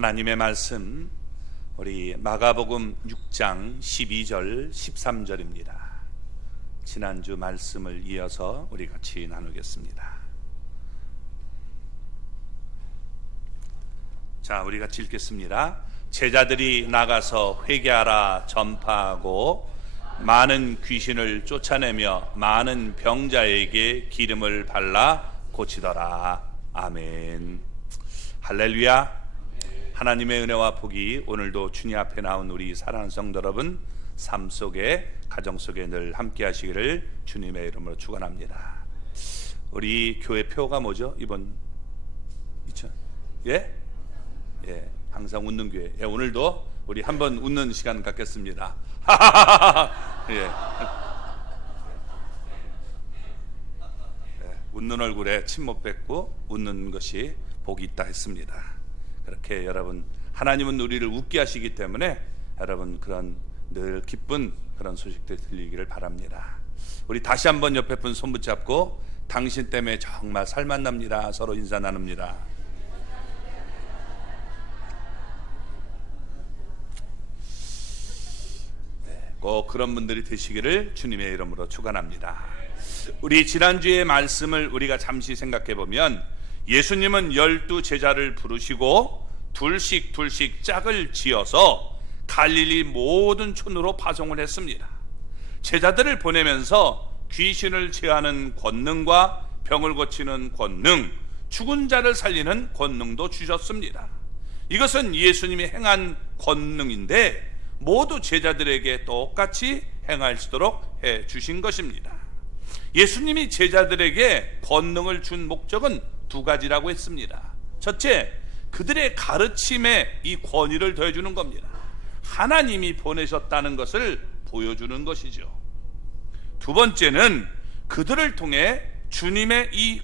하나님의 말씀, 우리 마가복음 6장 12절 13절입니다. 지난주 말씀을 이어서 우리 같이 나누겠습니다. 자, 우리 같이 읽겠습니다. 제자들이 나가서 회개하라 전파하고 많은 귀신을 쫓아내며 많은 병자에게 기름을 발라 고치더라. 아멘. 할렐루야. 하나님의 은혜와 복이 오늘도 주님 앞에 나온 우리 사랑하는 성도 여러분 삶 속에, 가정 속에 늘 함께 하시기를 주님의 이름으로 축원합니다. 우리 교회 표가 뭐죠? 이번 2000? 예? 예, 항상 웃는 교회. 예, 오늘도 우리 한번 웃는 시간 갖겠습니다. 예. 예, 웃는 얼굴에 침 못 뱉고 웃는 것이 복이 있다 했습니다. 그렇게 여러분, 하나님은 우리를 웃게 하시기 때문에 여러분 그런 늘 기쁜 그런 소식들 들리기를 바랍니다. 우리 다시 한번 옆에 분 손 붙잡고 당신 때문에 정말 살만 납니다. 서로 인사 나눕니다. 꼭 그런 분들이 되시기를 주님의 이름으로 축원합니다. 우리 지난주의 말씀을 우리가 잠시 생각해 보면 예수님은 12 제자를 부르시고 둘씩 짝을 지어서 갈릴리 모든 촌으로 파송을 했습니다. 제자들을 보내면서 귀신을 제하는 권능과 병을 고치는 권능, 죽은 자를 살리는 권능도 주셨습니다. 이것은 예수님이 행한 권능인데 모두 제자들에게 똑같이 행할 수 있도록 해 주신 것입니다. 예수님이 제자들에게 권능을 준 목적은 두 가지라고 했습니다. 첫째, 그들의 가르침에 이 권위를 더해주는 겁니다. 하나님이 보내셨다는 것을 보여주는 것이죠. 두 번째는 그들을 통해 주님의 이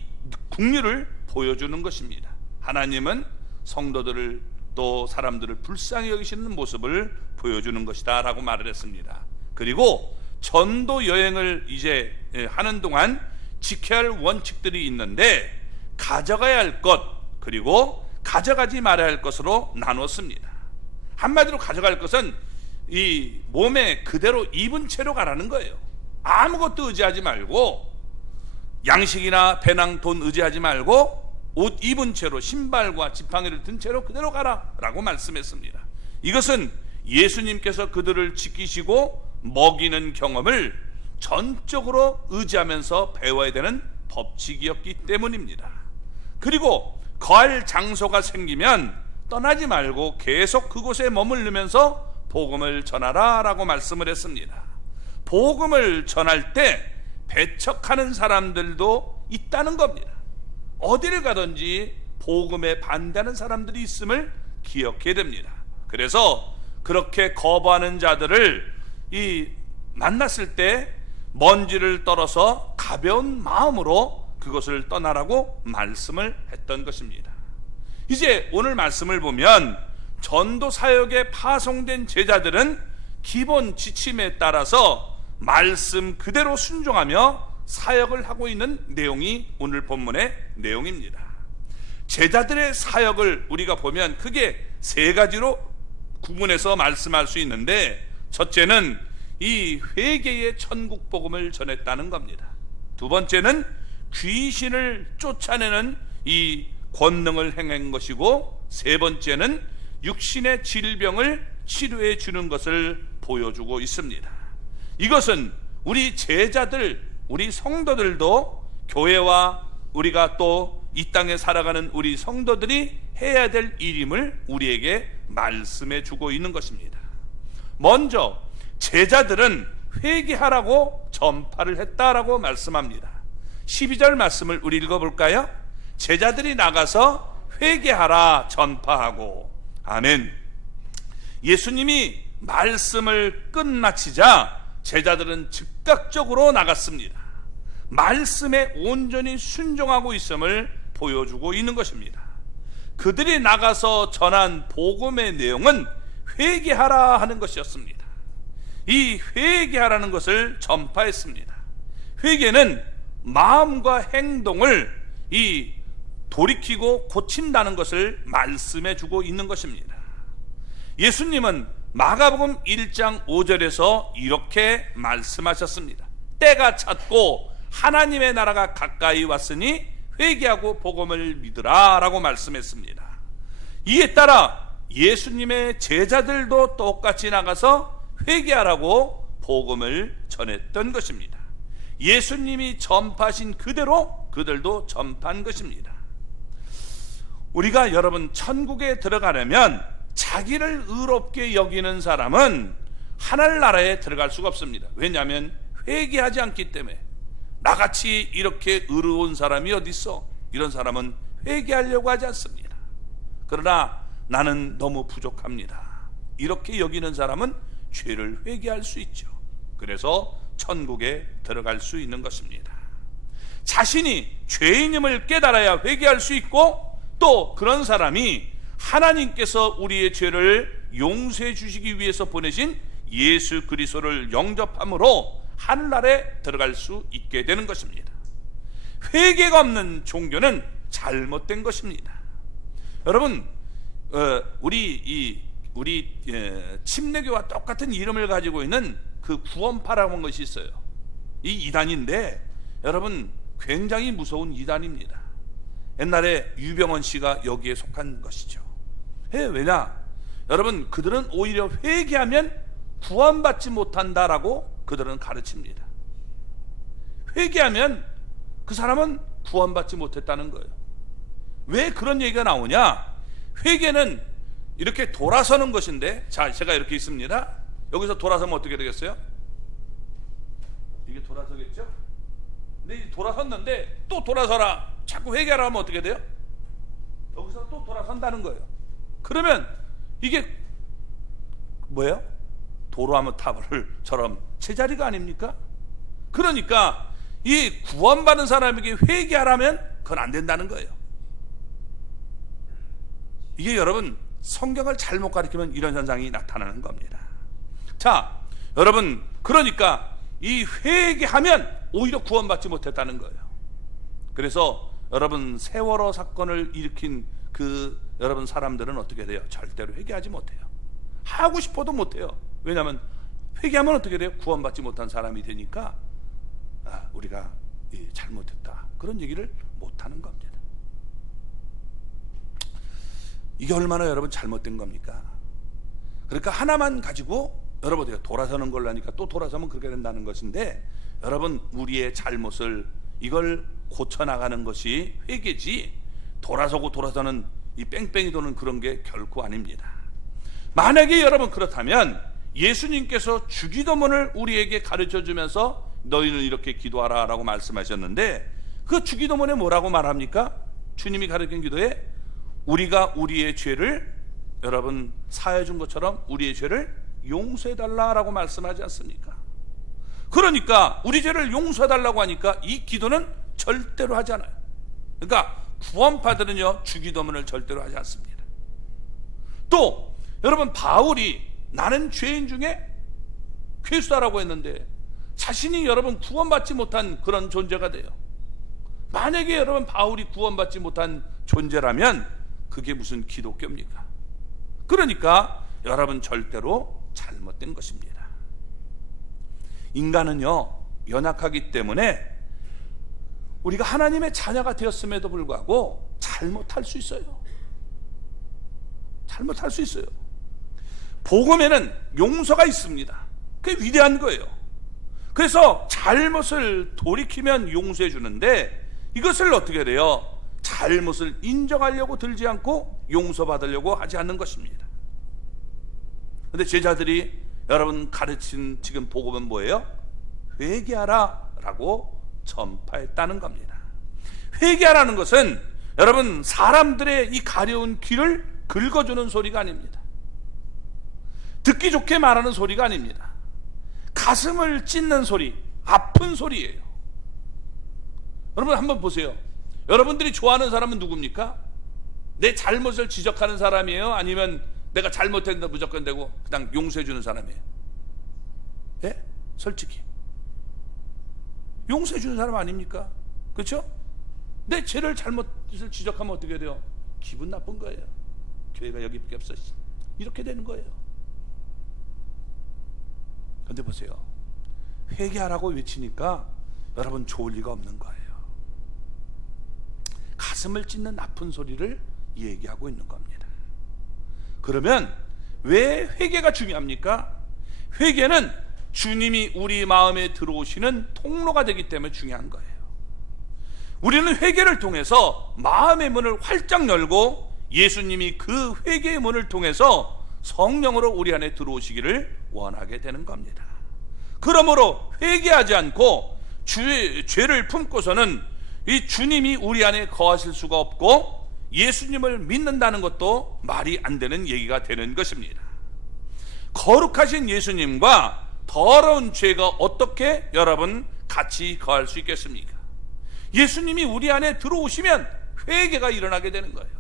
긍휼을 보여주는 것입니다. 하나님은 성도들을 또 사람들을 불쌍히 여기시는 모습을 보여주는 것이다 라고 말을 했습니다. 그리고 전도 여행을 이제 하는 동안 지켜야 할 원칙들이 있는데 가져가야 할 것 그리고 가져가지 말아야 할 것으로 나눴습니다. 한마디로 가져갈 것은 이 몸에 그대로 입은 채로 가라는 거예요. 아무것도 의지하지 말고 양식이나 배낭, 돈 의지하지 말고 옷 입은 채로 신발과 지팡이를 든 채로 그대로 가라 라고 말씀했습니다. 이것은 예수님께서 그들을 지키시고 먹이는 경험을 전적으로 의지하면서 배워야 되는 법칙이었기 때문입니다. 그리고 거할 장소가 생기면 떠나지 말고 계속 그곳에 머무르면서 복음을 전하라 라고 말씀을 했습니다. 복음을 전할 때 배척하는 사람들도 있다는 겁니다. 어디를 가든지 복음에 반대하는 사람들이 있음을 기억해야 됩니다. 그래서 그렇게 거부하는 자들을 만났을 때 먼지를 떨어서 가벼운 마음으로 그것을 떠나라고 말씀을 했던 것입니다. 이제 오늘 말씀을 보면 전도 사역에 파송된 제자들은 기본 지침에 따라서 말씀 그대로 순종하며 사역을 하고 있는 내용이 오늘 본문의 내용입니다. 제자들의 사역을 우리가 보면 크게 세 가지로 구분해서 말씀할 수 있는데, 첫째는 이 회개의 천국 복음을 전했다는 겁니다. 두 번째는 귀신을 쫓아내는 이 권능을 행한 것이고, 세 번째는 육신의 질병을 치료해 주는 것을 보여주고 있습니다. 이것은 우리 제자들, 우리 성도들도 교회와 우리가 또 이 땅에 살아가는 우리 성도들이 해야 될 일임을 우리에게 말씀해 주고 있는 것입니다. 먼저 제자들은 회개하라고 전파를 했다라고 말씀합니다. 12절 말씀을 우리 읽어볼까요? 제자들이 나가서 회개하라 전파하고. 아멘. 예수님이 말씀을 끝마치자 제자들은 즉각적으로 나갔습니다. 말씀에 온전히 순종하고 있음을 보여주고 있는 것입니다. 그들이 나가서 전한 복음의 내용은 회개하라 하는 것이었습니다. 이 회개하라는 것을 전파했습니다. 회개는 마음과 행동을 돌이키고 고친다는 것을 말씀해 주고 있는 것입니다. 예수님은 마가복음 1장 5절에서 이렇게 말씀하셨습니다. 때가 찼고 하나님의 나라가 가까이 왔으니 회개하고 복음을 믿으라 라고 말씀했습니다. 이에 따라 예수님의 제자들도 똑같이 나가서 회개하라고 복음을 전했던 것입니다. 예수님이 전파하신 그대로 그들도 전파한 것입니다. 우리가 여러분 천국에 들어가려면 자기를 의롭게 여기는 사람은 하늘나라에 들어갈 수가 없습니다. 왜냐하면 회개하지 않기 때문에. 나같이 이렇게 의로운 사람이 어디 있어? 이런 사람은 회개하려고 하지 않습니다. 그러나 나는 너무 부족합니다. 이렇게 여기는 사람은 죄를 회개할 수 있죠. 그래서 천국에 들어갈 수 있는 것입니다. 자신이 죄인임을 깨달아야 회개할 수 있고, 또 그런 사람이 하나님께서 우리의 죄를 용서해 주시기 위해서 보내신 예수 그리스도를 영접함으로 하늘나라에 들어갈 수 있게 되는 것입니다. 회개가 없는 종교는 잘못된 것입니다. 여러분, 우리 침례교와 똑같은 이름을 가지고 있는 그 구원파라고 하는 것이 있어요. 이 이단인데 여러분 굉장히 무서운 이단입니다. 옛날에 유병원 씨가 여기에 속한 것이죠. 왜냐? 여러분, 그들은 오히려 회개하면 구원받지 못한다라고 그들은 가르칩니다. 회개하면 그 사람은 구원받지 못했다는 거예요. 왜 그런 얘기가 나오냐? 회개는 이렇게 돌아서는 것인데, 자, 제가 이렇게 있습니다. 여기서 돌아서면 어떻게 되겠어요? 이게 돌아서겠죠? 근데 돌아섰는데 또 돌아서라, 자꾸 회개하라 하면 어떻게 돼요? 여기서 또 돌아선다는 거예요. 그러면 이게 뭐예요? 도로하면 타버를처럼 제자리가 아닙니까? 그러니까 이 구원받은 사람에게 회개하라면 그건 안 된다는 거예요. 이게 여러분 성경을 잘못 가르치면 이런 현상이 나타나는 겁니다. 자, 여러분, 그러니까 이 회개하면 오히려 구원받지 못했다는 거예요. 그래서 여러분 세월호 사건을 일으킨 그 여러분 사람들은 어떻게 돼요? 절대로 회개하지 못해요. 하고 싶어도 못해요. 왜냐하면 회개하면 어떻게 돼요? 구원받지 못한 사람이 되니까 우리가 잘못했다, 그런 얘기를 못하는 겁니다. 이게 얼마나 여러분 잘못된 겁니까? 그러니까 하나만 가지고 여러분 돌아서는 걸로 하니까 또 돌아서면 그렇게 된다는 것인데, 여러분 우리의 잘못을 이걸 고쳐나가는 것이 회개지, 돌아서고 돌아서는 이 뺑뺑이 도는 그런 게 결코 아닙니다. 만약에 여러분 그렇다면 예수님께서 주기도문을 우리에게 가르쳐주면서 너희는 이렇게 기도하라 라고 말씀하셨는데, 그 주기도문에 뭐라고 말합니까? 주님이 가르친 기도에 우리가 우리의 죄를 여러분 사해 준 것처럼 우리의 죄를 용서해달라라고 말씀하지 않습니까? 그러니까 우리 죄를 용서해달라고 하니까 이 기도는 절대로 하지 않아요. 그러니까 구원파들은요 주기도문을 절대로 하지 않습니다. 또 여러분 바울이 나는 죄인 중에 괴수다라고 했는데 자신이 여러분 구원받지 못한 그런 존재가 돼요. 만약에 여러분 바울이 구원받지 못한 존재라면 그게 무슨 기독교입니까? 그러니까 여러분 절대로 잘못된 것입니다. 인간은요 연약하기 때문에 우리가 하나님의 자녀가 되었음에도 불구하고 잘못할 수 있어요. 잘못할 수 있어요. 복음에는 용서가 있습니다. 그게 위대한 거예요. 그래서 잘못을 돌이키면 용서해 주는데, 이것을 어떻게 돼요? 잘못을 인정하려고 들지 않고 용서받으려고 하지 않는 것입니다. 그런데 제자들이 여러분 가르친 지금 복음은 뭐예요? 회개하라 라고 전파했다는 겁니다. 회개하라는 것은 여러분 사람들의 이 가려운 귀를 긁어주는 소리가 아닙니다. 듣기 좋게 말하는 소리가 아닙니다. 가슴을 찢는 소리, 아픈 소리예요. 여러분 한번 보세요. 여러분들이 좋아하는 사람은 누굽니까? 내 잘못을 지적하는 사람이에요? 아니면 내가 잘못했는데 무조건 되고 그냥 용서해 주는 사람이에요? 예? 솔직히 용서해 주는 사람 아닙니까? 그렇죠? 내 죄를 잘못을 지적하면 어떻게 돼요? 기분 나쁜 거예요. 교회가 여기밖에 없어, 이렇게 되는 거예요. 그런데 보세요, 회개하라고 외치니까 여러분 좋을 리가 없는 거예요. 가슴을 찢는 아픈 소리를 얘기하고 있는 겁니다. 그러면 왜 회개가 중요합니까? 회개는 주님이 우리 마음에 들어오시는 통로가 되기 때문에 중요한 거예요. 우리는 회개를 통해서 마음의 문을 활짝 열고 예수님이 그 회개의 문을 통해서 성령으로 우리 안에 들어오시기를 원하게 되는 겁니다. 그러므로 회개하지 않고 죄를 품고서는 이 주님이 우리 안에 거하실 수가 없고 예수님을 믿는다는 것도 말이 안 되는 얘기가 되는 것입니다. 거룩하신 예수님과 더러운 죄가 어떻게 여러분 같이 거할 수 있겠습니까? 예수님이 우리 안에 들어오시면 회개가 일어나게 되는 거예요.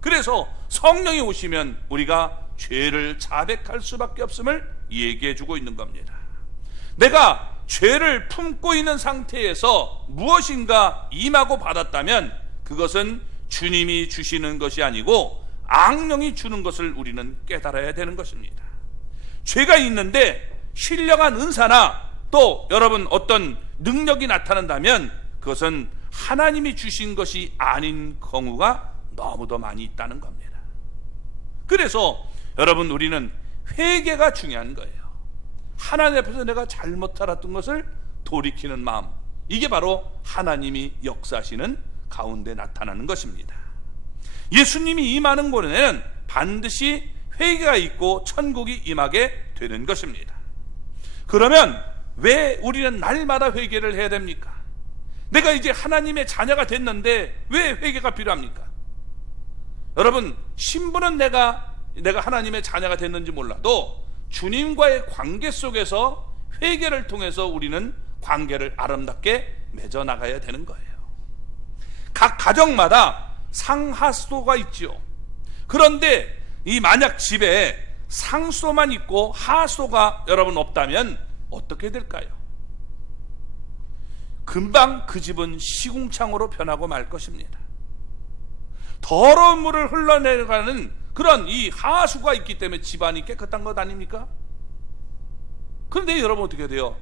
그래서 성령이 오시면 우리가 죄를 자백할 수밖에 없음을 얘기해 주고 있는 겁니다. 내가 죄를 품고 있는 상태에서 무엇인가 임하고 받았다면 그것은 주님이 주시는 것이 아니고 악령이 주는 것을 우리는 깨달아야 되는 것입니다. 죄가 있는데 신령한 은사나 또 여러분 어떤 능력이 나타난다면 그것은 하나님이 주신 것이 아닌 경우가 너무도 많이 있다는 겁니다. 그래서 여러분 우리는 회개가 중요한 거예요. 하나님 앞에서 내가 잘못 살았던 것을 돌이키는 마음, 이게 바로 하나님이 역사하시는 가운데 나타나는 것입니다. 예수님이 임하는 곳에는 반드시 회개가 있고 천국이 임하게 되는 것입니다. 그러면 왜 우리는 날마다 회개를 해야 됩니까? 내가 이제 하나님의 자녀가 됐는데 왜 회개가 필요합니까? 여러분, 신분은 내가 하나님의 자녀가 됐는지 몰라도 주님과의 관계 속에서 회개를 통해서 우리는 관계를 아름답게 맺어나가야 되는 거예요. 각 가정마다 상하수도가 있죠. 그런데 이 만약 집에 상수도만 있고 하수도가 여러분 없다면 어떻게 될까요? 금방 그 집은 시궁창으로 변하고 말 것입니다. 더러운 물을 흘러내려가는 그런 이 하수가 있기 때문에 집안이 깨끗한 것 아닙니까? 그런데 여러분 어떻게 돼요?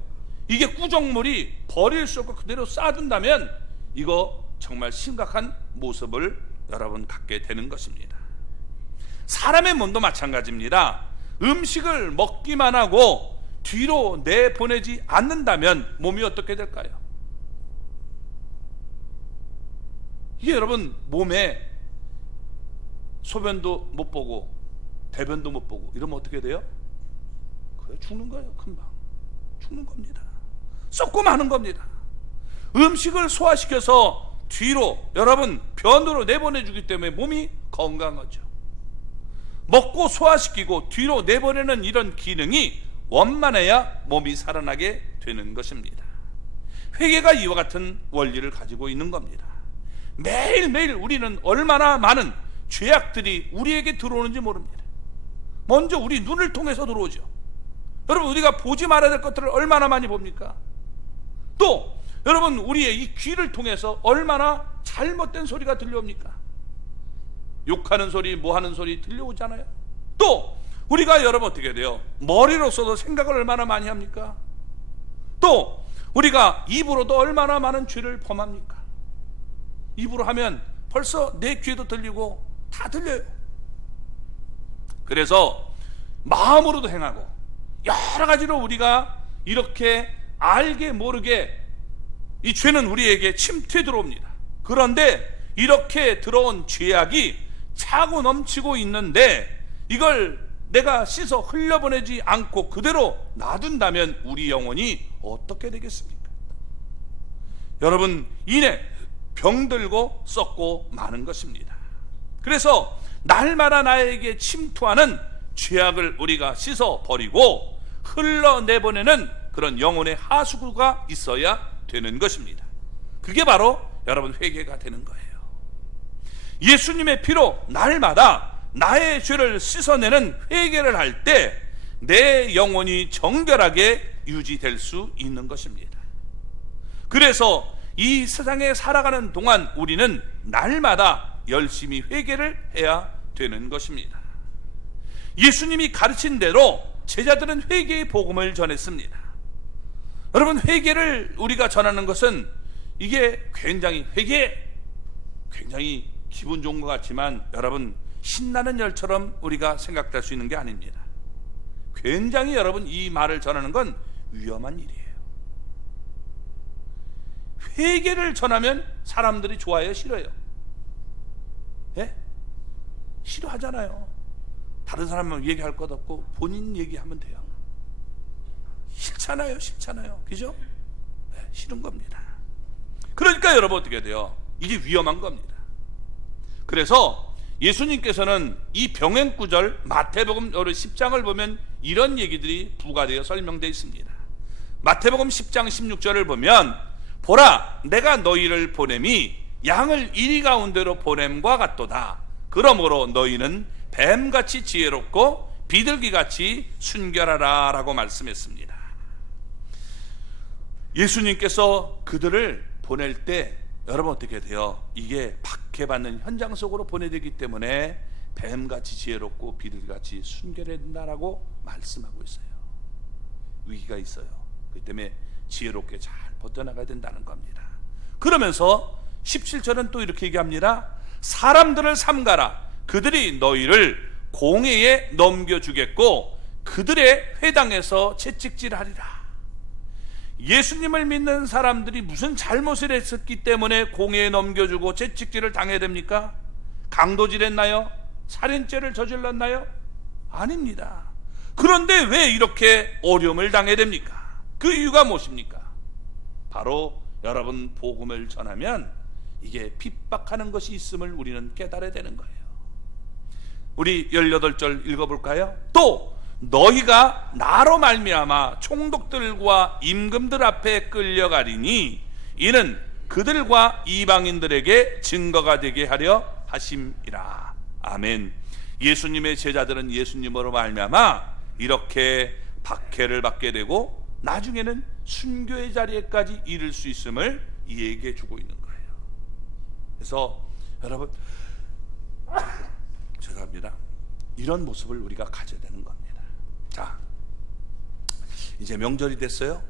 이게 구정물이 버릴 수 없고 그대로 쌓아둔다면 이거 정말 심각한 모습을 여러분 갖게 되는 것입니다. 사람의 몸도 마찬가지입니다. 음식을 먹기만 하고 뒤로 내보내지 않는다면 몸이 어떻게 될까요? 이게 여러분 몸에 소변도 못 보고 대변도 못 보고 이러면 어떻게 돼요? 그래 죽는 거예요. 금방 죽는 겁니다. 썩고 마는 겁니다. 음식을 소화시켜서 뒤로 여러분 변으로 내보내주기 때문에 몸이 건강하죠. 먹고 소화시키고 뒤로 내보내는 이런 기능이 원만해야 몸이 살아나게 되는 것입니다. 회개가 이와 같은 원리를 가지고 있는 겁니다. 매일매일 우리는 얼마나 많은 죄악들이 우리에게 들어오는지 모릅니다. 먼저 우리 눈을 통해서 들어오죠. 여러분 우리가 보지 말아야 될 것들을 얼마나 많이 봅니까? 또 여러분 우리의 이 귀를 통해서 얼마나 잘못된 소리가 들려옵니까? 욕하는 소리, 뭐하는 소리 들려오잖아요. 또 우리가 여러분 어떻게 돼요? 머리로서도 생각을 얼마나 많이 합니까? 또 우리가 입으로도 얼마나 많은 죄를 범합니까? 입으로 하면 벌써 내 귀에도 들리고 다 들려요. 그래서 마음으로도 행하고 여러 가지로 우리가 이렇게 알게 모르게 이 죄는 우리에게 침투해 들어옵니다. 그런데 이렇게 들어온 죄악이 차고 넘치고 있는데 이걸 내가 씻어 흘려보내지 않고 그대로 놔둔다면 우리 영혼이 어떻게 되겠습니까? 여러분 이내 병들고 썩고 마는 것입니다. 그래서 날마다 나에게 침투하는 죄악을 우리가 씻어 버리고 흘러내보내는 그런 영혼의 하수구가 있어야 되는 것입니다. 그게 바로 여러분 회개가 되는 거예요. 예수님의 피로 날마다 나의 죄를 씻어내는 회개를 할 때 내 영혼이 정결하게 유지될 수 있는 것입니다. 그래서 이 세상에 살아가는 동안 우리는 날마다 열심히 회개를 해야 되는 것입니다. 예수님이 가르친 대로 제자들은 회개의 복음을 전했습니다. 여러분, 회개를 우리가 전하는 것은 이게 굉장히 기분 좋은 것 같지만 여러분, 신나는 열처럼 우리가 생각될 수 있는 게 아닙니다. 굉장히 여러분, 이 말을 전하는 건 위험한 일이에요. 회개를 전하면 사람들이 좋아해요, 싫어요? 예? 싫어하잖아요. 다른 사람은 얘기할 것 없고 본인 얘기하면 돼요. 싫잖아요. 그죠? 네, 싫은 겁니다. 그러니까 여러분 어떻게 돼요? 이게 위험한 겁니다. 그래서 예수님께서는 이 병행구절 마태복음 10장을 보면 이런 얘기들이 부가되어 설명되어 있습니다. 마태복음 10장 16절을 보면 보라, 내가 너희를 보냄이 양을 이리 가운데로 보냄과 같도다. 그러므로 너희는 뱀같이 지혜롭고 비둘기같이 순결하라 라고 말씀했습니다. 예수님께서 그들을 보낼 때 여러분 어떻게 돼요? 이게 박해받는 현장 속으로 보내되기 때문에 뱀같이 지혜롭고 비둘기같이 순결해야 된다라고 말씀하고 있어요. 위기가 있어요. 그렇기 때문에 지혜롭게 잘 버텨나가야 된다는 겁니다. 그러면서 17절은 또 이렇게 얘기합니다. 사람들을 삼가라. 그들이 너희를 공회에 넘겨주겠고 그들의 회당에서 채찍질하리라. 예수님을 믿는 사람들이 무슨 잘못을 했었기 때문에 공회에 넘겨주고 채찍질을 당해야 됩니까? 강도질했나요? 살인죄를 저질렀나요? 아닙니다. 그런데 왜 이렇게 어려움을 당해야 됩니까? 그 이유가 무엇입니까? 바로 여러분, 복음을 전하면 이게 핍박하는 것이 있음을 우리는 깨달아야 되는 거예요. 우리 18절 읽어볼까요? 또 너희가 나로 말미암아 총독들과 임금들 앞에 끌려가리니 이는 그들과 이방인들에게 증거가 되게 하려 하심이라. 아멘. 예수님의 제자들은 예수님으로 말미암아 이렇게 박해를 받게 되고 나중에는 순교의 자리에까지 이를 수 있음을 얘기해 주고 있는 거예요. 그래서 여러분, 죄송합니다. 이런 모습을 우리가 가져야 되는 겁니다. 자, 이제 명절이 됐어요.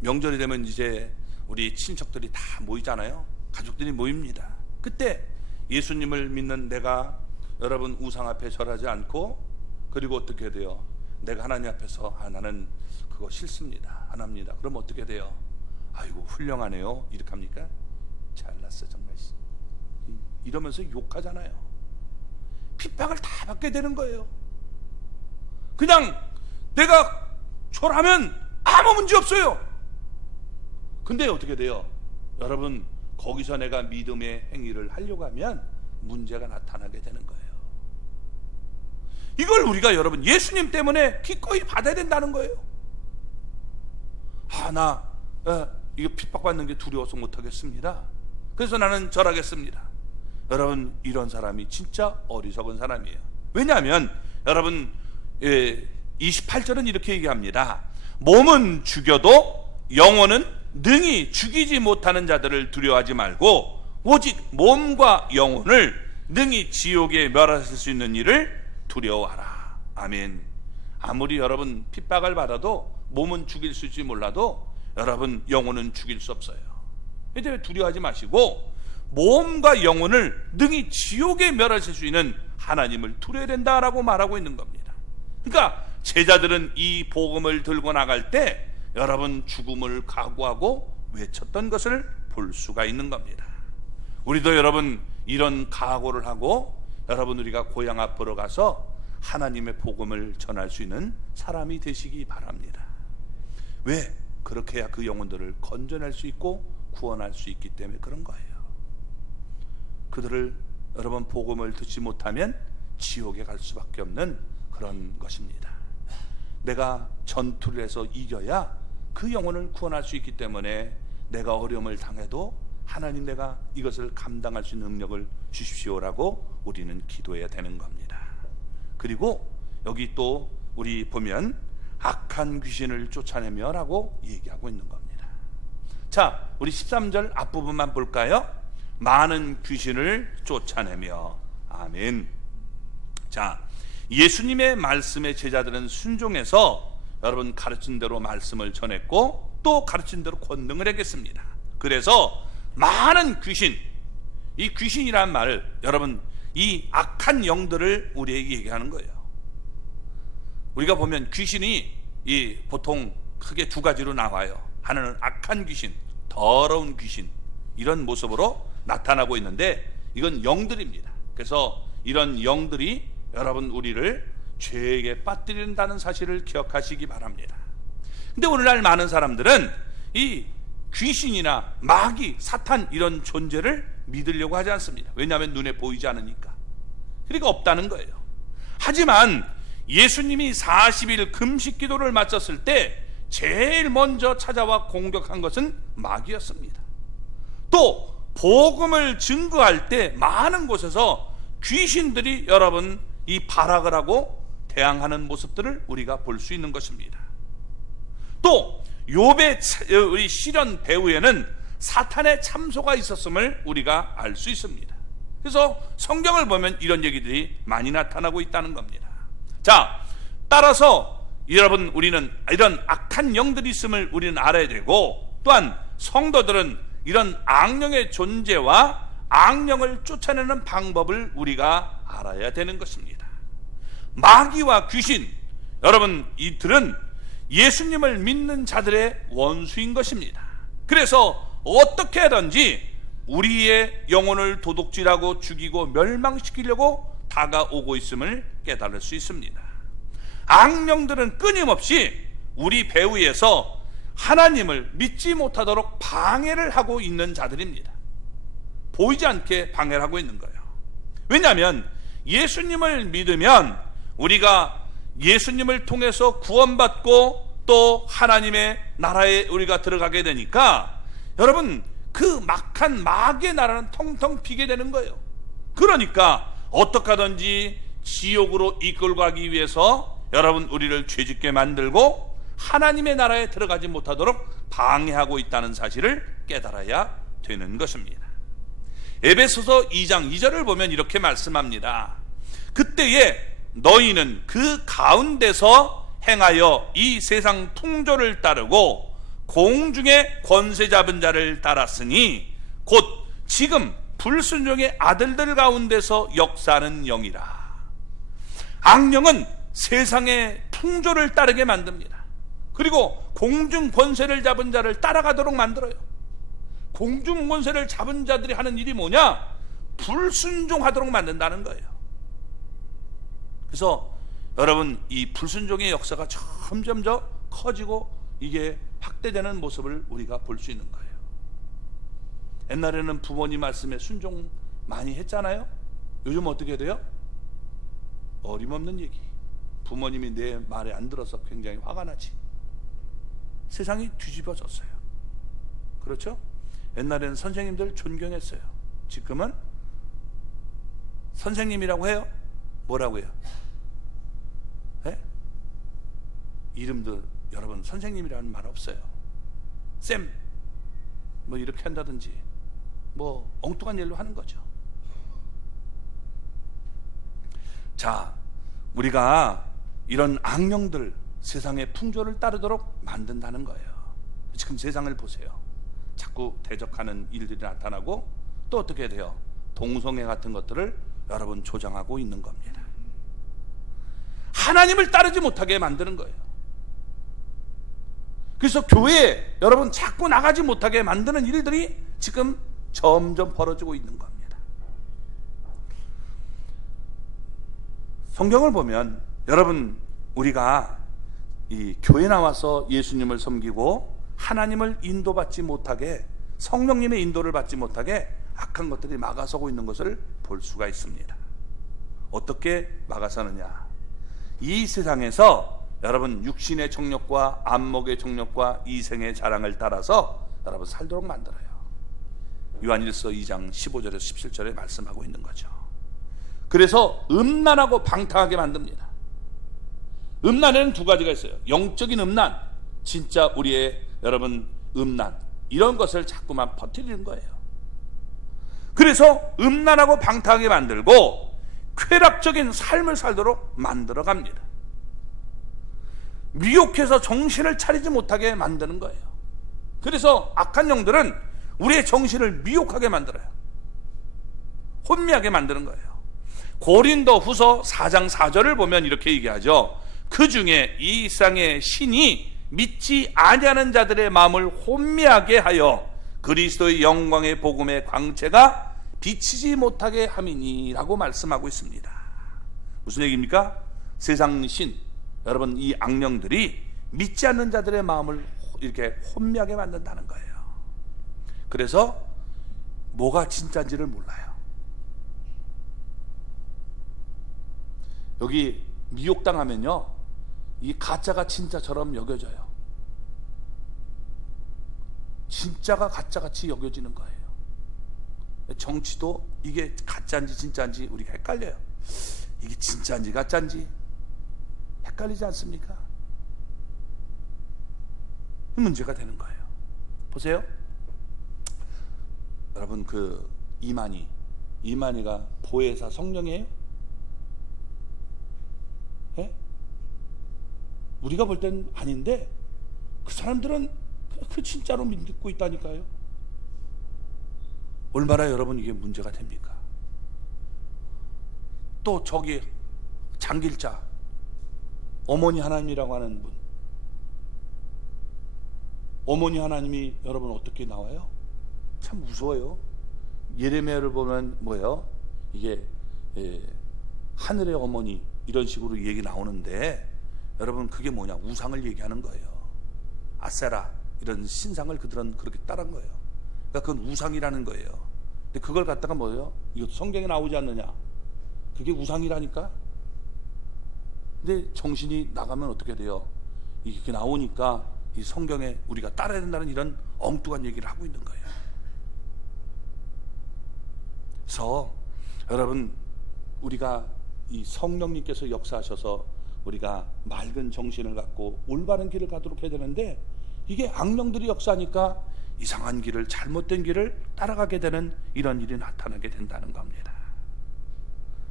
명절이 되면 이제 우리 친척들이 다 모이잖아요. 가족들이 모입니다. 그때 예수님을 믿는 내가 여러분 우상 앞에 절하지 않고, 그리고 어떻게 돼요? 내가 하나님 앞에서 나는 그거 싫습니다, 안 합니다. 그럼 어떻게 돼요? 아이고 훌륭하네요, 이렇게 합니까? 잘났어 정말, 이러면서 욕하잖아요. 핍박을 다 받게 되는 거예요. 그냥 내가 절하면 아무 문제 없어요. 근데 어떻게 돼요? 여러분, 거기서 내가 믿음의 행위를 하려고 하면 문제가 나타나게 되는 거예요. 이걸 우리가 여러분 예수님 때문에 기꺼이 받아야 된다는 거예요. 이거 핍박받는 게 두려워서 못하겠습니다. 그래서 나는 절하겠습니다. 여러분, 이런 사람이 진짜 어리석은 사람이에요. 왜냐하면 여러분 28절은 이렇게 얘기합니다. 몸은 죽여도 영혼은 능히 죽이지 못하는 자들을 두려워하지 말고 오직 몸과 영혼을 능히 지옥에 멸하실 수 있는 일을 두려워하라. 아멘. 아무리 여러분 핍박을 받아도 몸은 죽일 수 있을지 몰라도 여러분 영혼은 죽일 수 없어요. 이제 두려워하지 마시고 몸과 영혼을 능히 지옥에 멸하실 수 있는 하나님을 두려워야 된다라고 말하고 있는 겁니다. 그러니까 제자들은 이 복음을 들고 나갈 때 여러분 죽음을 각오하고 외쳤던 것을 볼 수가 있는 겁니다. 우리도 여러분 이런 각오를 하고 여러분 우리가 고향 앞으로 가서 하나님의 복음을 전할 수 있는 사람이 되시기 바랍니다. 왜? 그렇게 해야 그 영혼들을 건져낼 수 있고 구원할 수 있기 때문에 그런 거예요. 그들을 여러분 복음을 듣지 못하면 지옥에 갈 수밖에 없는 그런 것입니다. 내가 전투를 해서 이겨야 그 영혼을 구원할 수 있기 때문에 내가 어려움을 당해도 하나님, 내가 이것을 감당할 수 있는 능력을 주십시오라고 우리는 기도해야 되는 겁니다. 그리고 여기 또 우리 보면 악한 귀신을 쫓아내며 라고 얘기하고 있는 겁니다. 자, 우리 13절 앞부분만 볼까요? 많은 귀신을 쫓아내며. 아멘. 자, 예수님의 말씀에 제자들은 순종해서 여러분 가르친 대로 말씀을 전했고 또 가르친 대로 권능을 했겠습니다. 그래서 많은 귀신, 이 귀신이란 말을 여러분 이 악한 영들을 우리에게 얘기하는 거예요. 우리가 보면 귀신이 보통 크게 두 가지로 나와요. 하나는 악한 귀신, 더러운 귀신, 이런 모습으로 나타나고 있는데 이건 영들입니다. 그래서 이런 영들이 여러분 우리를 죄에게 빠뜨린다는 사실을 기억하시기 바랍니다. 근데 오늘날 많은 사람들은 이 귀신이나 마귀, 사탄 이런 존재를 믿으려고 하지 않습니다. 왜냐하면 눈에 보이지 않으니까. 그러니까 없다는 거예요. 하지만 예수님이 40일 금식 기도를 마쳤을 때 제일 먼저 찾아와 공격한 것은 마귀였습니다. 또 복음을 증거할 때 많은 곳에서 귀신들이 여러분 이 발악을 하고 대항하는 모습들을 우리가 볼 수 있는 것입니다. 또 욥의 우리 시련 배후에는 사탄의 참소가 있었음을 우리가 알 수 있습니다. 그래서 성경을 보면 이런 얘기들이 많이 나타나고 있다는 겁니다. 자, 따라서 여러분 우리는 이런 악한 영들이 있음을 우리는 알아야 되고, 또한 성도들은 이런 악령의 존재와 악령을 쫓아내는 방법을 우리가 알아야 되는 것입니다. 마귀와 귀신, 여러분 이들은 예수님을 믿는 자들의 원수인 것입니다. 그래서 어떻게 하든지 우리의 영혼을 도둑질하고 죽이고 멸망시키려고 다가오고 있음을 깨달을 수 있습니다. 악령들은 끊임없이 우리 배후에서 하나님을 믿지 못하도록 방해를 하고 있는 자들입니다. 보이지 않게 방해를 하고 있는 거예요. 왜냐하면 예수님을 믿으면 우리가 예수님을 통해서 구원받고 또 하나님의 나라에 우리가 들어가게 되니까 여러분 그 막한 마귀의 나라는 텅텅 비게 되는 거예요. 그러니까 어떻게 하든지 지옥으로 이끌고 가기 위해서 여러분 우리를 죄짓게 만들고 하나님의 나라에 들어가지 못하도록 방해하고 있다는 사실을 깨달아야 되는 것입니다. 에베소서 2장 2절을 보면 이렇게 말씀합니다. 그때에 너희는 그 가운데서 행하여 이 세상 풍조를 따르고 공중의 권세 잡은 자를 따랐으니 곧 지금 불순종의 아들들 가운데서 역사하는 영이라. 악령은 세상의 풍조를 따르게 만듭니다. 그리고 공중 권세를 잡은 자를 따라가도록 만들어요. 공중 권세를 잡은 자들이 하는 일이 뭐냐? 불순종하도록 만든다는 거예요. 그래서 여러분 이 불순종의 역사가 점점 더 커지고 이게 확대되는 모습을 우리가 볼 수 있는 거예요. 옛날에는 부모님 말씀에 순종 많이 했잖아요. 요즘 어떻게 돼요? 어림없는 얘기. 부모님이 내 말에 안 들어서 굉장히 화가 나지. 세상이 뒤집어졌어요. 그렇죠? 옛날에는 선생님들 존경했어요. 지금은 선생님이라고 해요? 뭐라고 해요? 네? 이름도 여러분 선생님이라는 말 없어요. 쌤 뭐 이렇게 한다든지 뭐 엉뚱한 일로 하는 거죠. 자, 우리가 이런 악령들 세상의 풍조를 따르도록 만든다는 거예요. 지금 세상을 보세요. 자꾸 대적하는 일들이 나타나고 또 어떻게 돼요? 동성애 같은 것들을 여러분 조장하고 있는 겁니다. 하나님을 따르지 못하게 만드는 거예요. 그래서 교회에 여러분 자꾸 나가지 못하게 만드는 일들이 지금 점점 벌어지고 있는 겁니다. 성경을 보면 여러분 우리가 이 교회 나와서 예수님을 섬기고 하나님을 인도받지 못하게, 성령님의 인도를 받지 못하게 악한 것들이 막아서고 있는 것을 볼 수가 있습니다. 어떻게 막아서느냐? 이 세상에서 여러분 육신의 정욕과 안목의 정욕과 이생의 자랑을 따라서 여러분 살도록 만들어요. 요한일서 2장 15절에서 17절에 말씀하고 있는 거죠. 그래서 음란하고 방탕하게 만듭니다. 음란에는 두 가지가 있어요. 영적인 음란, 진짜 우리의 여러분 음란, 이런 것을 자꾸만 퍼뜨리는 거예요. 그래서 음란하고 방탕하게 만들고 쾌락적인 삶을 살도록 만들어 갑니다. 미혹해서 정신을 차리지 못하게 만드는 거예요. 그래서 악한 영들은 우리의 정신을 미혹하게 만들어요. 혼미하게 만드는 거예요. 고린도 후서 4장 4절을 보면 이렇게 얘기하죠. 그 중에 이 세상의 신이 믿지 아니하는 자들의 마음을 혼미하게 하여 그리스도의 영광의 복음의 광채가 비치지 못하게 함이니 라고 말씀하고 있습니다. 무슨 얘기입니까? 세상 신, 여러분 이 악령들이 믿지 않는 자들의 마음을 이렇게 혼미하게 만든다는 거예요. 그래서 뭐가 진짜인지를 몰라요. 여기 미혹당하면요, 이 가짜가 진짜처럼 여겨져요. 진짜가 가짜같이 여겨지는 거예요. 정치도 이게 가짜인지 진짜인지 우리가 헷갈려요. 이게 진짜인지 가짜인지 헷갈리지 않습니까? 문제가 되는 거예요. 보세요. 여러분 그 이만희가 보혜사 성령이에요? 예? 우리가 볼 땐 아닌데 그 사람들은 그 진짜로 믿고 있다니까요. 얼마나 여러분 이게 문제가 됩니까? 또 저기 장길자 어머니 하나님이라고 하는 분, 어머니 하나님이 여러분 어떻게 나와요? 참 무서워요. 예레미야를 보면 뭐예요? 이게 하늘의 어머니 이런 식으로 얘기 나오는데 여러분 그게 뭐냐? 우상을 얘기하는 거예요. 아세라 이런 신상을 그들은 그렇게 따른 거예요. 그러니까 그건 우상이라는 거예요. 근데 그걸 갖다가 뭐예요? 이거 성경에 나오지 않느냐? 그게 우상이라니까? 근데 정신이 나가면 어떻게 돼요? 이게 나오니까 이 성경에 우리가 따라야 된다는 이런 엉뚱한 얘기를 하고 있는 거예요. 그래서 여러분 우리가 이 성령님께서 역사하셔서 우리가 맑은 정신을 갖고 올바른 길을 가도록 해야 되는데 이게 악령들이 역사하니까 이상한 길을, 잘못된 길을 따라가게 되는 이런 일이 나타나게 된다는 겁니다.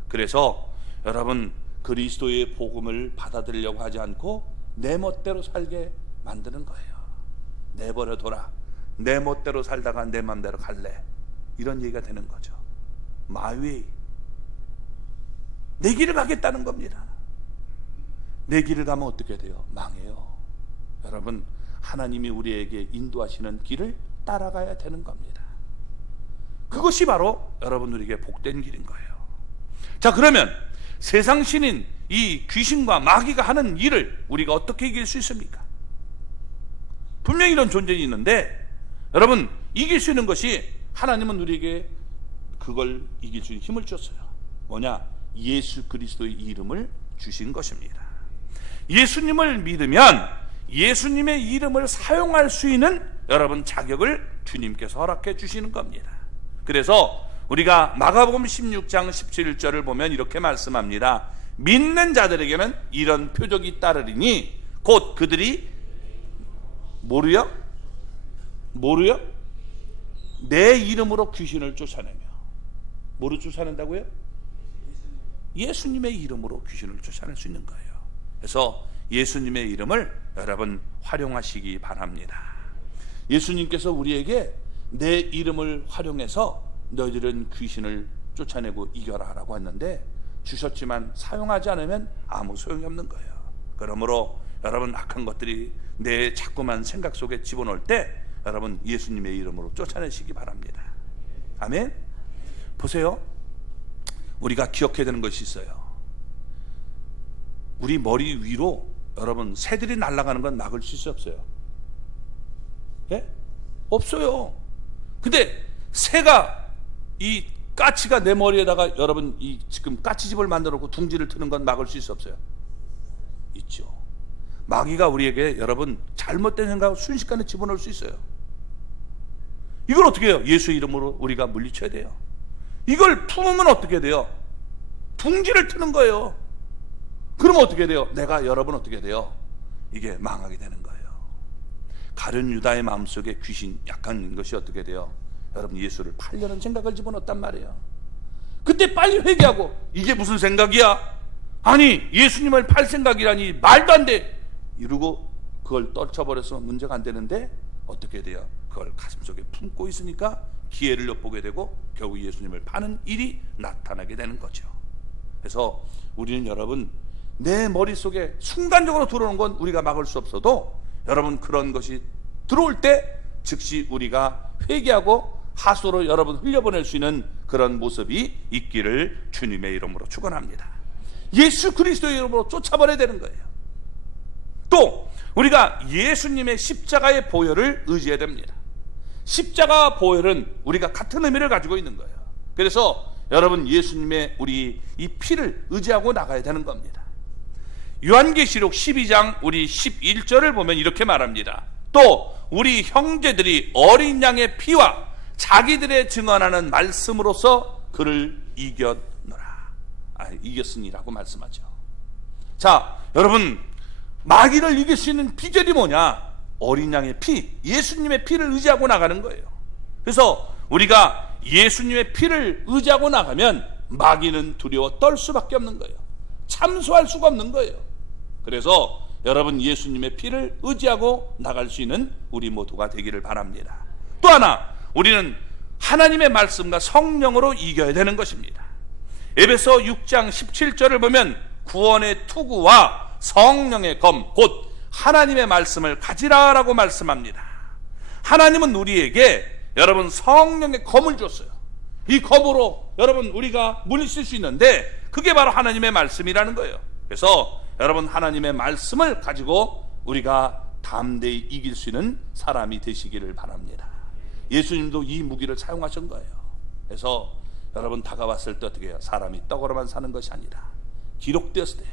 그래서 여러분 그리스도의 복음을 받아들이려고 하지 않고 내 멋대로 살게 만드는 거예요. 내버려둬라. 내 멋대로 살다가 내 맘대로 갈래. 이런 얘기가 되는 거죠. 마웨이. 내 길을 가겠다는 겁니다. 내 길을 가면 어떻게 돼요? 망해요. 여러분 하나님이 우리에게 인도하시는 길을 따라가야 되는 겁니다. 그것이 바로 여러분 우리에게 복된 길인 거예요. 자, 그러면 세상 신인 이 귀신과 마귀가 하는 일을 우리가 어떻게 이길 수 있습니까? 분명히 이런 존재는 있는데 여러분 이길 수 있는 것이 하나님은 우리에게 그걸 이길 수 있는 힘을 줬어요. 뭐냐? 예수 그리스도의 이름을 주신 것입니다. 예수님을 믿으면 예수님의 이름을 사용할 수 있는 여러분 자격을 주님께서 허락해 주시는 겁니다. 그래서 우리가 마가복음 16장 17절을 보면 이렇게 말씀합니다. 믿는 자들에게는 이런 표적이 따르리니 곧 그들이 뭐로요? 내 이름으로 귀신을 쫓아내며. 뭐로 쫓아낸다고요? 예수님의 이름으로 귀신을 쫓아낼 수 있는 거예요. 그래서 예수님의 이름을 여러분 활용하시기 바랍니다. 예수님께서 우리에게 내 이름을 활용해서 너희들은 귀신을 쫓아내고 이겨라 라고 했는데 주셨지만 사용하지 않으면 아무 소용이 없는 거예요. 그러므로 여러분 악한 것들이 내 자꾸만 생각 속에 집어넣을 때 여러분 예수님의 이름으로 쫓아내시기 바랍니다. 아멘. 보세요. 우리가 기억해야 되는 것이 있어요. 우리 머리 위로 여러분 새들이 날아가는 건 막을 수 있어요, 없어요? 예? 없어요. 근데 새가 이 까치가 내 머리에다가 여러분 이 지금 까치집을 만들어 놓고 둥지를 트는 건 막을 수 있어, 없어요? 있죠. 마귀가 우리에게 여러분 잘못된 생각을 순식간에 집어넣을 수 있어요. 이걸 어떻게 해요? 예수 이름으로 우리가 물리쳐야 돼요. 이걸 품으면 어떻게 돼요? 둥지를 트는 거예요. 그러면 어떻게 돼요? 내가 여러분 어떻게 돼요? 이게 망하게 되는 거예요. 가룟 유다의 마음속에 귀신 약한 것이 어떻게 돼요? 여러분, 예수를 팔려는 생각을 집어넣었단 말이에요. 그때 빨리 회개하고, 이게 무슨 생각이야? 아니, 예수님을 팔 생각이라니 말도 안 돼! 이러고 그걸 떨쳐버려서 문제가 안 되는데 어떻게 돼요? 그걸 가슴속에 품고 있으니까 기회를 엿보게 되고 결국 예수님을 파는 일이 나타나게 되는 거죠. 그래서 우리는 여러분, 내 머릿속에 순간적으로 들어오는 건 우리가 막을 수 없어도 여러분, 그런 것이 들어올 때 즉시 우리가 회개하고 하소로 여러분 흘려보낼 수 있는 그런 모습이 있기를 주님의 이름으로 축원합니다. 예수 그리스도의 이름으로 쫓아버려야 되는 거예요. 또 우리가 예수님의 십자가의 보혈을 의지해야 됩니다. 십자가 보혈은 우리가 같은 의미를 가지고 있는 거예요. 그래서 여러분, 예수님의 우리 이 피를 의지하고 나가야 되는 겁니다. 요한계시록 12장 우리 11절을 보면 이렇게 말합니다. 또 우리 형제들이 어린 양의 피와 자기들의 증언하는 말씀으로써 그를 이겼으니라고 말씀하죠. 자, 여러분, 마귀를 이길 수 있는 비결이 뭐냐? 어린 양의 피, 예수님의 피를 의지하고 나가는 거예요. 그래서 우리가 예수님의 피를 의지하고 나가면 마귀는 두려워 떨 수밖에 없는 거예요. 참소할 수가 없는 거예요. 그래서 여러분, 예수님의 피를 의지하고 나갈 수 있는 우리 모두가 되기를 바랍니다. 또 하나, 우리는 하나님의 말씀과 성령으로 이겨야 되는 것입니다. 에베소 6장 17절을 보면 구원의 투구와 성령의 검, 곧 하나님의 말씀을 가지라라고 말씀합니다. 하나님은 우리에게 여러분 성령의 검을 줬어요. 이 검으로 여러분 우리가 물리칠 수 있는데 그게 바로 하나님의 말씀이라는 거예요. 그래서 여러분, 하나님의 말씀을 가지고 우리가 담대히 이길 수 있는 사람이 되시기를 바랍니다. 예수님도 이 무기를 사용하신 거예요. 그래서 여러분, 다가왔을 때 어떻게 해요? 사람이 떡으로만 사는 것이 아니라 기록되었을 때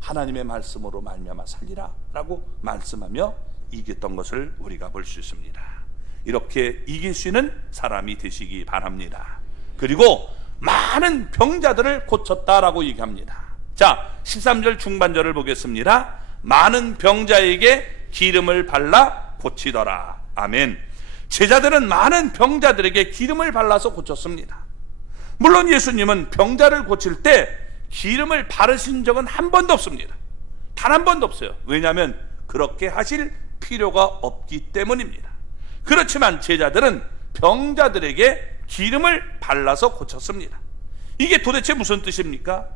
하나님의 말씀으로 말미암아 살리라 라고 말씀하며 이겼던 것을 우리가 볼 수 있습니다. 이렇게 이길 수 있는 사람이 되시기 바랍니다. 그리고 많은 병자들을 고쳤다라고 얘기합니다. 자, 13절 중반절을 보겠습니다. 많은 병자에게 기름을 발라 고치더라. 아멘. 제자들은 많은 병자들에게 기름을 발라서 고쳤습니다. 물론 예수님은 병자를 고칠 때 기름을 바르신 적은 한 번도 없습니다. 단 한 번도 없어요. 왜냐하면 그렇게 하실 필요가 없기 때문입니다. 그렇지만 제자들은 병자들에게 기름을 발라서 고쳤습니다. 이게 도대체 무슨 뜻입니까?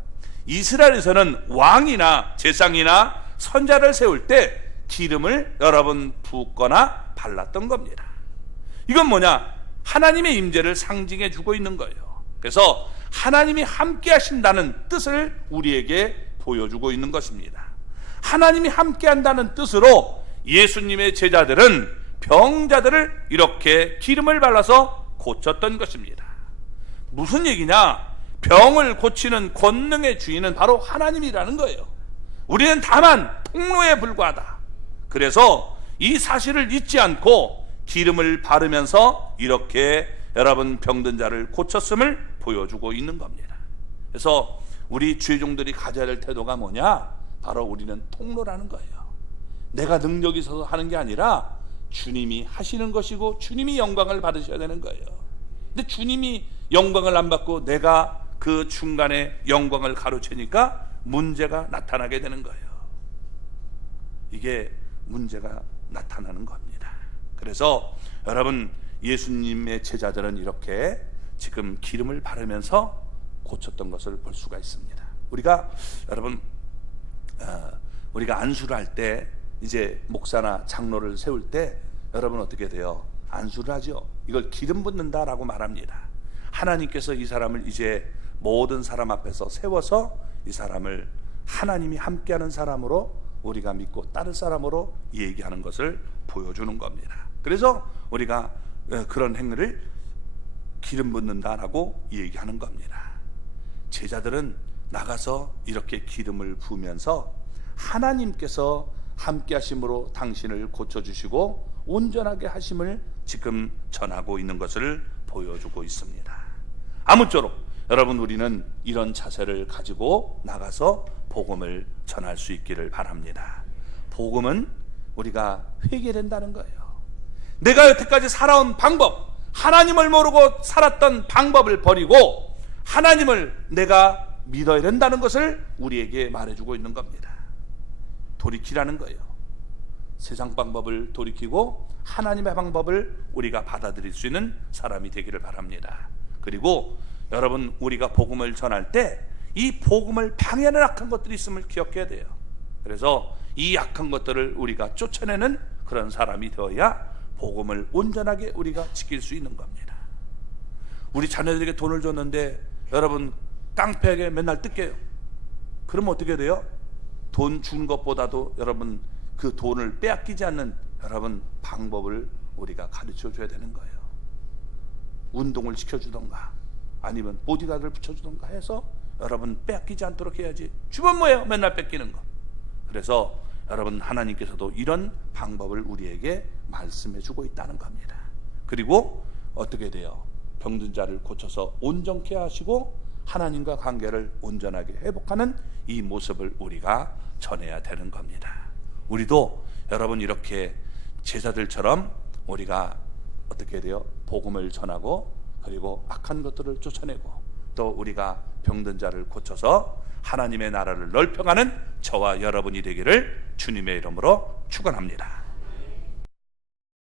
이스라엘에서는 왕이나 제상이나 선자를 세울 때 기름을 여러분 붓거나 발랐던 겁니다. 이건 뭐냐? 하나님의 임재를 상징해 주고 있는 거예요. 그래서 하나님이 함께 하신다는 뜻을 우리에게 보여주고 있는 것입니다. 하나님이 함께 한다는 뜻으로 예수님의 제자들은 병자들을 이렇게 기름을 발라서 고쳤던 것입니다. 무슨 얘기냐? 병을 고치는 권능의 주인은 바로 하나님이라는 거예요. 우리는 다만 통로에 불과하다. 그래서 이 사실을 잊지 않고 기름을 바르면서 이렇게 여러분 병든 자를 고쳤음을 보여주고 있는 겁니다. 그래서 우리 주의종들이 가져야 될 태도가 뭐냐? 바로 우리는 통로라는 거예요. 내가 능력이 있어서 하는 게 아니라 주님이 하시는 것이고 주님이 영광을 받으셔야 되는 거예요. 근데 주님이 영광을 안 받고 내가 그 중간에 영광을 가로채니까 문제가 나타나게 되는 거예요. 이게 문제가 나타나는 겁니다. 그래서 여러분, 예수님의 제자들은 이렇게 지금 기름을 바르면서 고쳤던 것을 볼 수가 있습니다. 우리가 여러분, 우리가 안수를 할 때 이제 목사나 장로를 세울 때 여러분 어떻게 돼요? 안수를 하죠. 이걸 기름 붓는다라고 말합니다. 하나님께서 이 사람을 이제 모든 사람 앞에서 세워서 이 사람을 하나님이 함께하는 사람으로 우리가 믿고 따를 사람으로 얘기하는 것을 보여주는 겁니다. 그래서 우리가 그런 행위를 기름 붓는다라고 얘기하는 겁니다. 제자들은 나가서 이렇게 기름을 부으면서 하나님께서 함께 하심으로 당신을 고쳐주시고 온전하게 하심을 지금 전하고 있는 것을 보여주고 있습니다. 아무쪼록 여러분, 우리는 이런 자세를 가지고 나가서 복음을 전할 수 있기를 바랍니다. 복음은 우리가 회개된다는 거예요. 내가 여태까지 살아온 방법, 하나님을 모르고 살았던 방법을 버리고 하나님을 내가 믿어야 된다는 것을 우리에게 말해주고 있는 겁니다. 돌이키라는 거예요. 세상 방법을 돌이키고 하나님의 방법을 우리가 받아들일 수 있는 사람이 되기를 바랍니다. 그리고 여러분, 우리가 복음을 전할 때 이 복음을 방해하는 악한 것들이 있음을 기억해야 돼요. 그래서 이 악한 것들을 우리가 쫓아내는 그런 사람이 되어야 복음을 온전하게 우리가 지킬 수 있는 겁니다. 우리 자녀들에게 돈을 줬는데 여러분 깡패에게 맨날 뜯겨요. 그러면 어떻게 돼요? 돈 준 것보다도 여러분 그 돈을 빼앗기지 않는 여러분 방법을 우리가 가르쳐 줘야 되는 거예요. 운동을 시켜주던가 아니면 보디가드를 붙여주던가 해서 여러분 빼앗기지 않도록 해야지. 주변 뭐예요? 맨날 뺏기는 거. 그래서 여러분, 하나님께서도 이런 방법을 우리에게 말씀해 주고 있다는 겁니다. 그리고 어떻게 돼요? 병든 자를 고쳐서 온전케 하시고 하나님과 관계를 온전하게 회복하는 이 모습을 우리가 전해야 되는 겁니다. 우리도 여러분 이렇게 제자들처럼 우리가 어떻게 돼요? 복음을 전하고 그리고 악한 것들을 쫓아내고 또 우리가 병든 자를 고쳐서 하나님의 나라를 넓혀가는 저와 여러분이 되기를 주님의 이름으로 축원합니다.